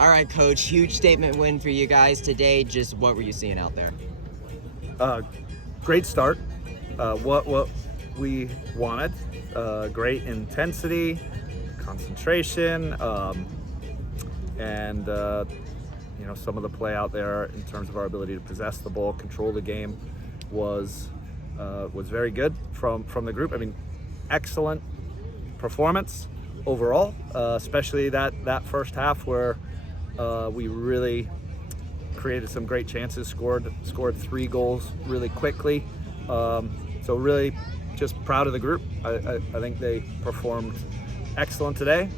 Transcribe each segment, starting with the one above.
All right, Coach, huge statement win for you guys today. Just what were you seeing out there? Great start. What we wanted. Great intensity, concentration, and some of the play out there in terms of our ability to possess the ball, control the game, was very good from the group. I mean, excellent performance overall, especially that first half where we really created some great chances, scored 3 goals really quickly. So really just proud of the group. I think they performed excellent today.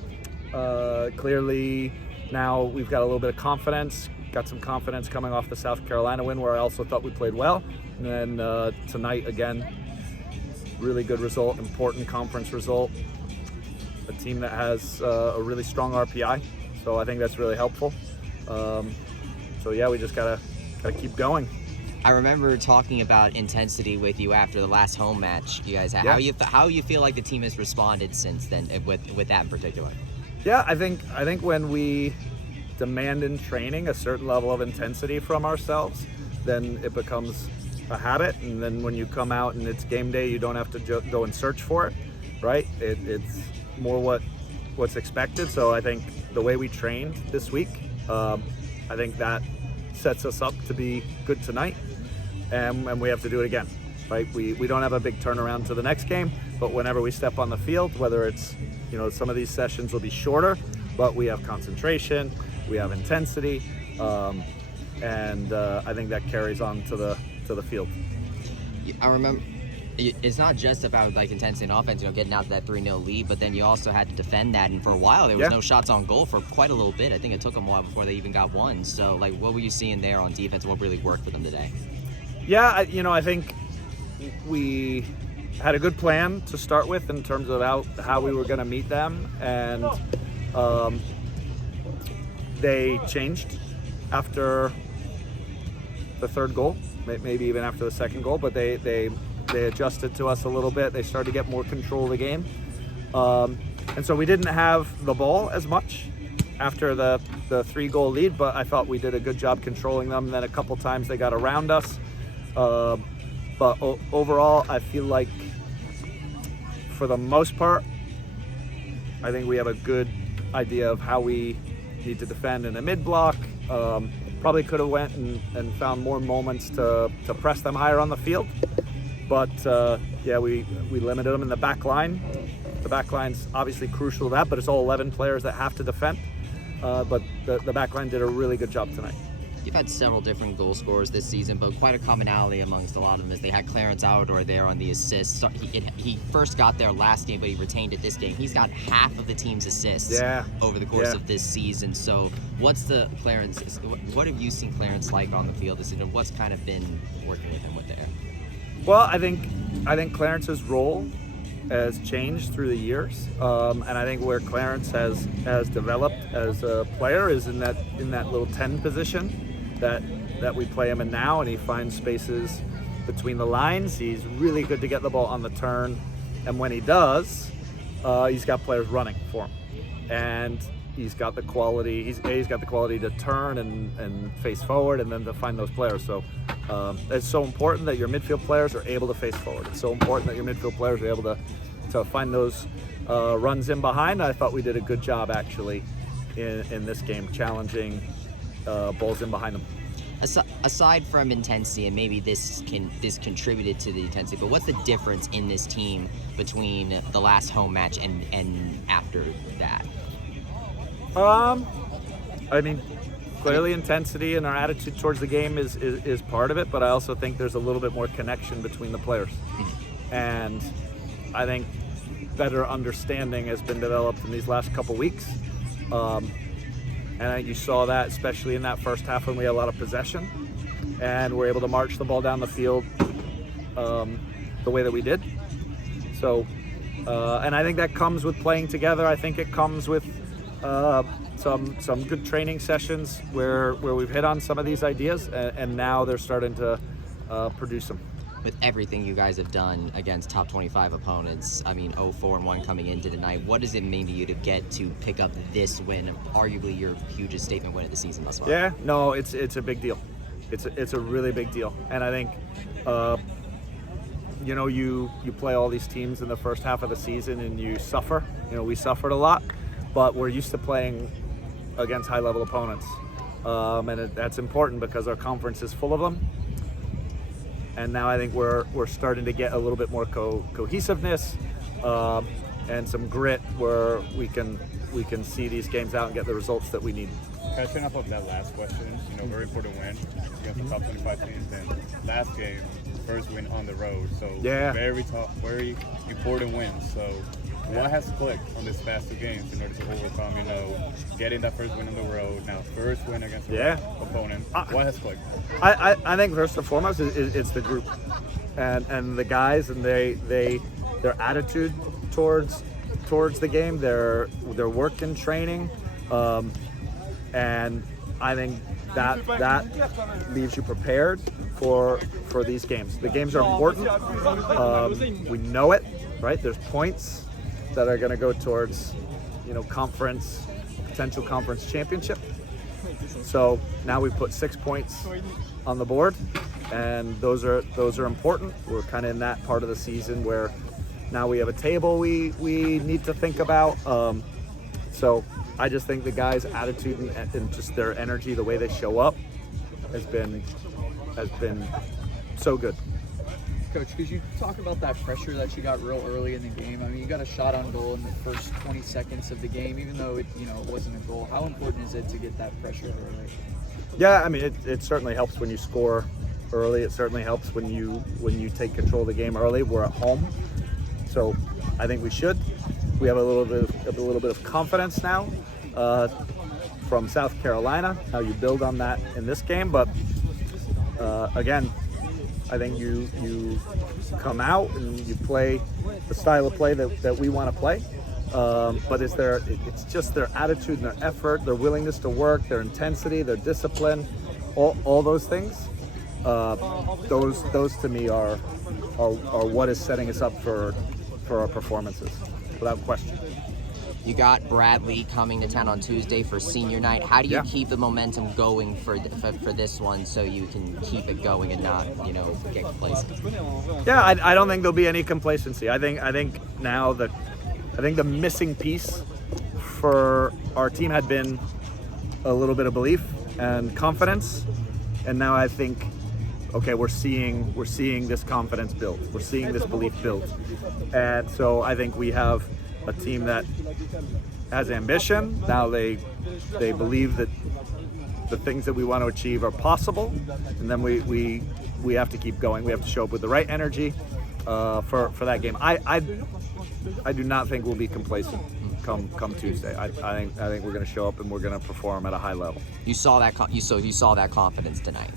Clearly now we've got a little bit of confidence, got some confidence coming off the South Carolina win where I also thought we played well. And then tonight again, really good result, important conference result. A team that has a really strong RPI, so I think that's really helpful. So yeah, we just gotta keep going. I remember talking about intensity with you after the last home match you guys had. Yeah. How you feel like the team has responded since then with that in particular? Yeah, I think when we demand in training a certain level of intensity from ourselves, then it becomes a habit. And then when you come out and it's game day, you don't have to go and search for it, right? It's more what's expected. So I think the way we trained this week, I think that sets us up to be good tonight, and we have to do it again, right? We don't have a big turnaround to the next game, but whenever we step on the field, whether it's, some of these sessions will be shorter, but we have concentration, we have intensity, and I think that carries on to the field. I remember it's not just about like intensity and offense, getting out to that 3-0 lead, but then you also had to defend that, and for a while there was no shots on goal for quite a little bit. I think it took them a while before they even got one. So like, what were you seeing there on defense? What really worked for them today? Yeah, I think we had a good plan to start with in terms of how we were going to meet them, and they changed after the third goal, maybe even after the second goal, but they adjusted to us a little bit. They started to get more control of the game, and so we didn't have the ball as much after the 3-goal lead, but I thought we did a good job controlling them. And then a couple times they got around us, but overall I feel like for the most part I think we have a good idea of how we need to defend in a mid-block. Probably could have went and found more moments to press them higher on the field, but we limited them in the back line. The back line's obviously crucial to that, but it's all 11 players that have to defend. But the back line did a really good job tonight. You've had several different goal scorers this season, but quite a commonality amongst a lot of them is they had Clarence Alador there on the assists. So he first got there last game, but he retained it this game. He's got half of the team's assists over the course of this season. So what have you seen Clarence like on the field this season? What's kind of been working with him with there? Well, I think Clarence's role has changed through the years, and I think where Clarence has developed as a player is in that little 10 position that we play him in now, and he finds spaces between the lines. He's really good to get the ball on the turn, and when he does, he's got players running for him, and he's got the quality. He's got the quality to turn and face forward, and then to find those players. So it's so important that your midfield players are able to face forward. It's so important that your midfield players are able to find those runs in behind. I thought we did a good job actually in this game, challenging balls in behind them. Aside from intensity, and maybe this contributed to the intensity, but what's the difference in this team between the last home match and after that? I mean, clearly intensity and our attitude towards the game is part of it, but I also think there's a little bit more connection between the players. And I think better understanding has been developed in these last couple weeks. And I think you saw that especially in that first half when we had a lot of possession and we're able to march the ball down the field the way that we did. So, and I think that comes with playing together. I think it comes with some good training sessions where we've hit on some of these ideas, and now they're starting to produce them. With everything you guys have done against top 25 opponents, I mean 0-4-1 coming into tonight, what does it mean to you to get to pick up this win, arguably your hugest statement win of the season thus far? Yeah, no, it's a big deal. It's a really big deal, and I think you play all these teams in the first half of the season and you suffer. We suffered a lot, but we're used to playing against high-level opponents, and that's important because our conference is full of them. And now I think we're starting to get a little bit more cohesiveness and some grit where we can see these games out and get the results that we need. Catching up on that last question, very important win against the top 25 teams, and last game, first win on the road, so yeah, very important win. So what has clicked on these past two games in order to overcome, getting that first win on the road, now first win against the opponent? What has clicked? I think first and foremost it's the group and the guys and their attitude towards the game, their work and training, and I think that leaves you prepared for these games. The games are important. We know it, right? There's points that are going to go towards, potential conference championship. So now we put 6 points on the board, and those are important. We're kind of in that part of the season where now we have a table we need to think about. So I just think the guys' attitude and just their energy, the way they show up, has been so good. Coach, could you talk about that pressure that you got real early in the game? I mean, you got a shot on goal in the first 20 seconds of the game, even though it wasn't a goal. How important is it to get that pressure early? Yeah, I mean, it certainly helps when you score early. It certainly helps when you take control of the game early. We're at home, so I think we should. We have a little bit of confidence now from South Carolina. How you build on that in this game, but again, I think you come out and you play the style of play that we want to play. But it's just their attitude and their effort, their willingness to work, their intensity, their discipline, all those things. Those to me are what is setting us up for our performances, without question. You got Bradley coming to town on Tuesday for senior night. How do you keep the momentum going for this one so you can keep it going and not, get complacent? Yeah, I don't think there'll be any complacency. I think now the missing piece for our team had been a little bit of belief and confidence, and now I think, okay, we're seeing this confidence build. We're seeing this belief build, and so I think we have a team that has ambition. Now they believe that the things that we want to achieve are possible, and then we have to keep going. We have to show up with the right energy for that game. I do not think we'll be complacent come Tuesday. I think we're going to show up and we're going to perform at a high level. You saw that you saw that confidence tonight.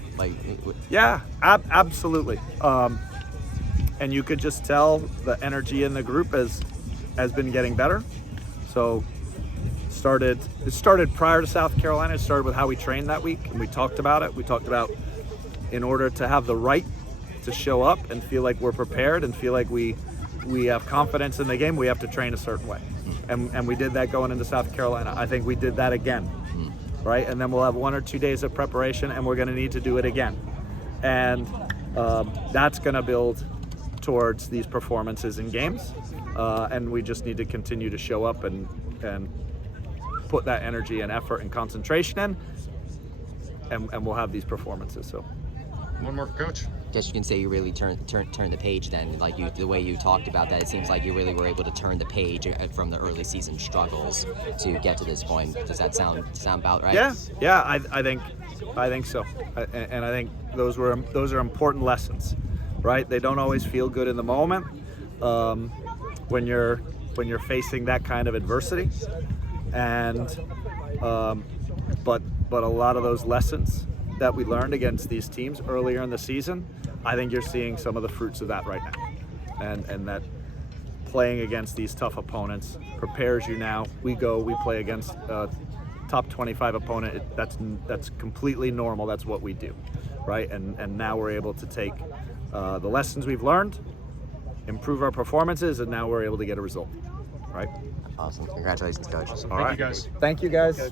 Yeah, absolutely. And you could just tell the energy in the group has been getting better. So it started prior to South Carolina. It started with how we trained that week, and we talked about it. We talked about, in order to have the right to show up and feel like we're prepared and feel like we have confidence in the game, we have to train a certain way. And we did that going into South Carolina. I think we did that again, right? And then we'll have 1 or 2 days of preparation, and we're going to need to do it again. And that's going to build towards these performances in games. And we just need to continue to show up and put that energy and effort and concentration in, and we'll have these performances. So, one more for Coach. Guess you can say you really turned the page then. The way you talked about that, it seems like you really were able to turn the page from the early season struggles to get to this point. Does that sound about right? Yeah. I think so, and I think those are important lessons, right? They don't always feel good in the moment when you're facing that kind of adversity, and but a lot of those lessons that we learned against these teams earlier in the season, I think you're seeing some of the fruits of that right now, and that playing against these tough opponents prepares you now. We play against a top 25 opponent. That's completely normal. That's what we do, right? And now we're able to take the lessons we've learned, improve our performances, and now we're able to get a result. Right? Awesome. Congratulations, coach. Awesome. All Thank right. you guys. Thank you, guys.